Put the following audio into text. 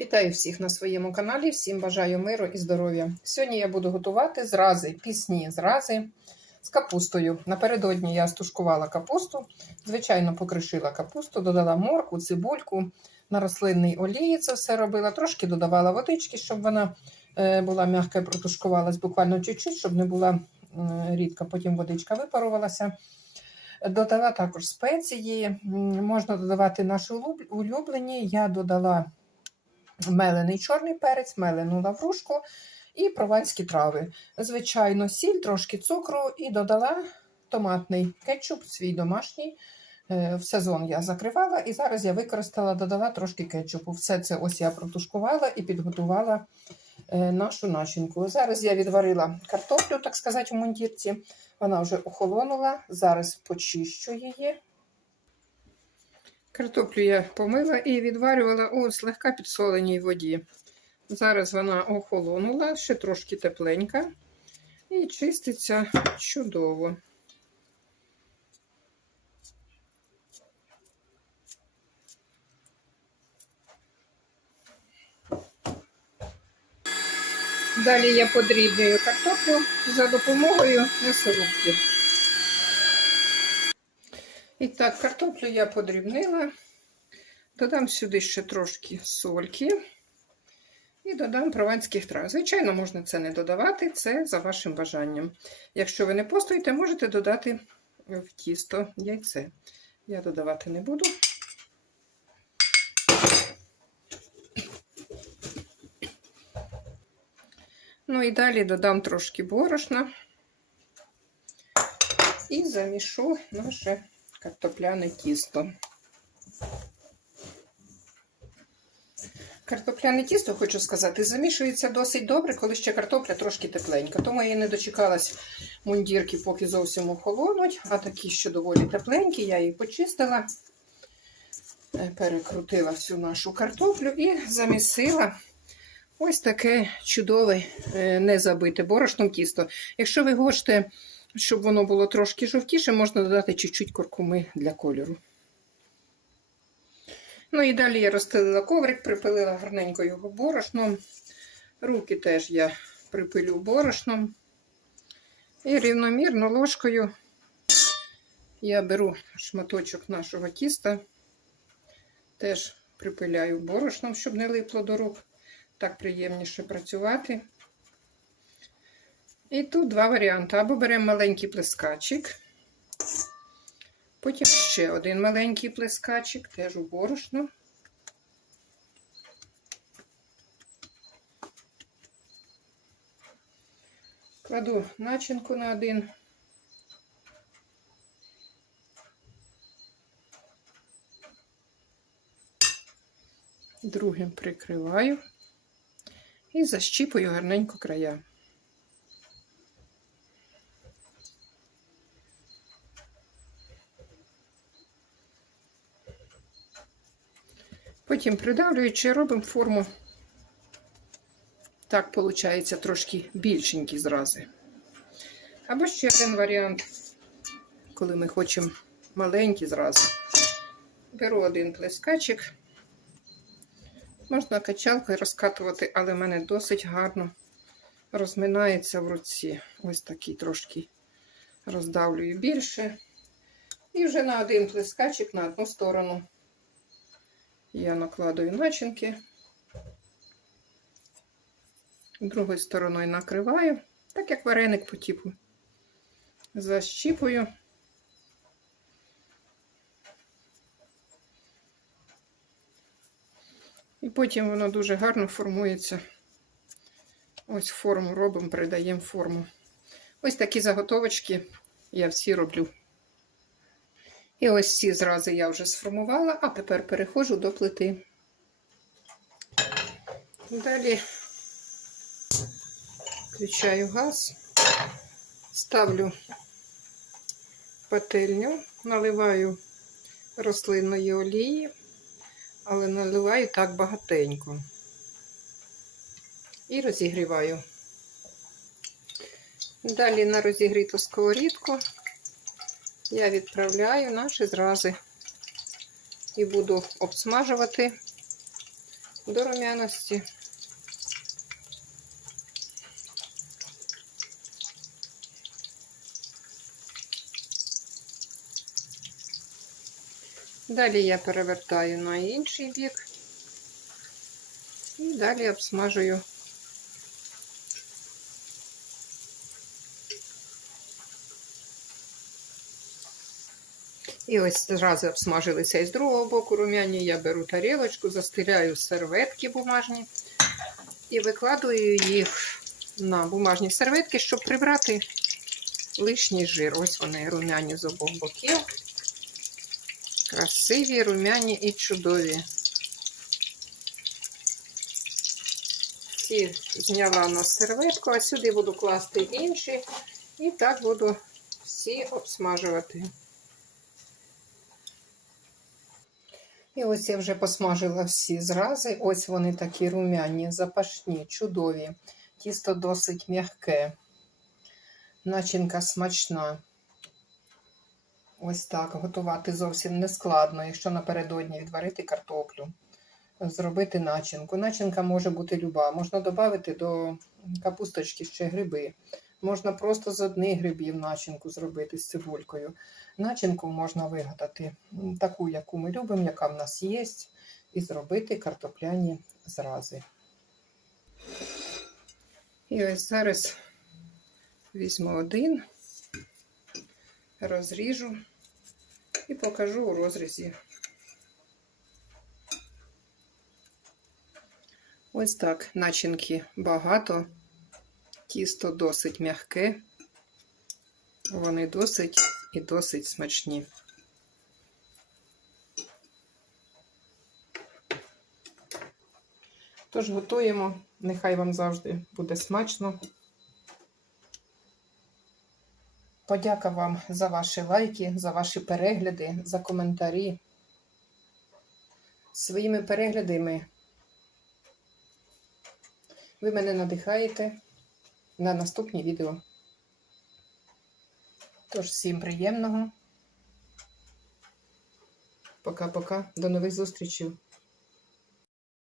Вітаю всіх на своєму каналі. Всім бажаю миру і здоров'я. Сьогодні я буду готувати зрази, пісні зрази з капустою. Напередодні я стушкувала капусту, звичайно, покришила капусту, додала морку, цибульку, на рослинній олії це все робила. Трошки додавала водички, щоб вона е, була м'яка і протушкувалась буквально чуть-чуть, щоб не була рідка. Потім водичка випарувалася. Додала також спеції, можна додавати наші улюблені. Я додала мелений чорний перець, мелену лаврушку і прованські трави. Звичайно, сіль, трошки цукру і додала томатний кетчуп, свій домашній. Е, В сезон я закривала і зараз я використала, додала трошки кетчупу. Все це ось я протушкувала і підготувала е, нашу начинку. Зараз я відварила картоплю, так сказати, в мундірці. Вона вже охолонула. Зараз почищу її. Картоплю я помила і відварювала у слегка підсоленій воді. Зараз вона охолонула, ще трошки тепленька, і чиститься чудово. Далі я подрібнюю картоплю за допомогою м'ясорубки. І так, картоплю я подрібнила. Додам сюди ще трошки сольки і додам прованських трав. Звичайно, можна це не додавати, це за вашим бажанням. Якщо ви не постоїте, можете додати в тісто яйце. Я додавати не буду. Ну і далі додам трошки борошна і замішу наше картопляне тісто. Картопляне тісто, хочу сказати, замішується досить добре, коли ще картопля трошки тепленька. Тому я і не дочекалась мундірки, поки зовсім охолонуть, а такі ще доволі тепленькі, я її почистила, е, перекрутила всю нашу картоплю і замісила ось таке чудове, е, не забите борошном тісто. Якщо ви хочете, щоб воно було трошки жовтіше, можна додати чуть-чуть куркуми для кольору. Ну і далі я розстелила коврик, припилила гарненько його борошном. Руки теж я припилю борошном. І рівномірно ложкою я беру шматочок нашого тіста, теж припиляю борошном, щоб не липло до рук. Так приємніше працювати. І тут два варіанти. Або беремо маленький плескачик. Потім ще один маленький плескачик, теж у борошно. Кладу начинку на один. Другим прикриваю і защіпую гарненько края. Потім придавлюючи, робимо форму. Так, виходить, трошки більшенькі зрази. Або ще один варіант, коли ми хочемо маленькі зрази. Беру один плескачик. Можна качалкою розкатувати, але в мене досить гарно розминається в руці. Ось такий трошки роздавлюю більше. І вже на один плескачик на одну сторону. Я накладую начинки, другою стороною накриваю, так як вареник по типу. Защіпую. І потім воно дуже гарно формується. Ось форму робимо, передаємо форму. Ось такі заготовочки я всі роблю. І ось ці зрази я вже сформувала, а тепер переходжу до плити. Далі включаю газ, ставлю пательню, наливаю рослинної олії, але наливаю так багатенько. І розігріваю. Далі на розігріту сковорідку я відправляю наші зрази і буду обсмажувати до румяності. Далі я перевертаю на інший бік і далі обсмажую. І ось зразу обсмажилися і з другого боку рум'яні. Я беру тарілочку, застеляю серветки бумажні і викладую їх на бумажні серветки, щоб прибрати лишній жир. Ось вони рум'яні з обох боків. Красиві, рум'яні і чудові. Ці зняла на серветку, а сюди буду класти інші. І так буду всі обсмажувати. І ось я вже посмажила всі зрази. Ось вони такі рум'яні, запашні, чудові. Тісто досить м'яке. Начинка смачна. Ось так. Готувати зовсім не складно, якщо напередодні відварити картоплю, зробити начинку. Начинка може бути люба. Можна додати до капусточки ще гриби. Можна просто з одних грибів начинку зробити з цибулькою. Начинку можна вигадати таку, яку ми любимо, яка в нас є, і зробити картопляні зрази. І ось зараз візьму один, розріжу і покажу у розрізі. Ось так начинки багато, тісто досить м'яке, вони досить і досить смачні. Тож готуємо, нехай вам завжди буде смачно. Подяка вам за ваші лайки, за ваші перегляди, за коментарі. Своїми переглядами ви мене надихаєте на наступні відео. Тож, всім приємного. Пока-пока. До нових зустрічей.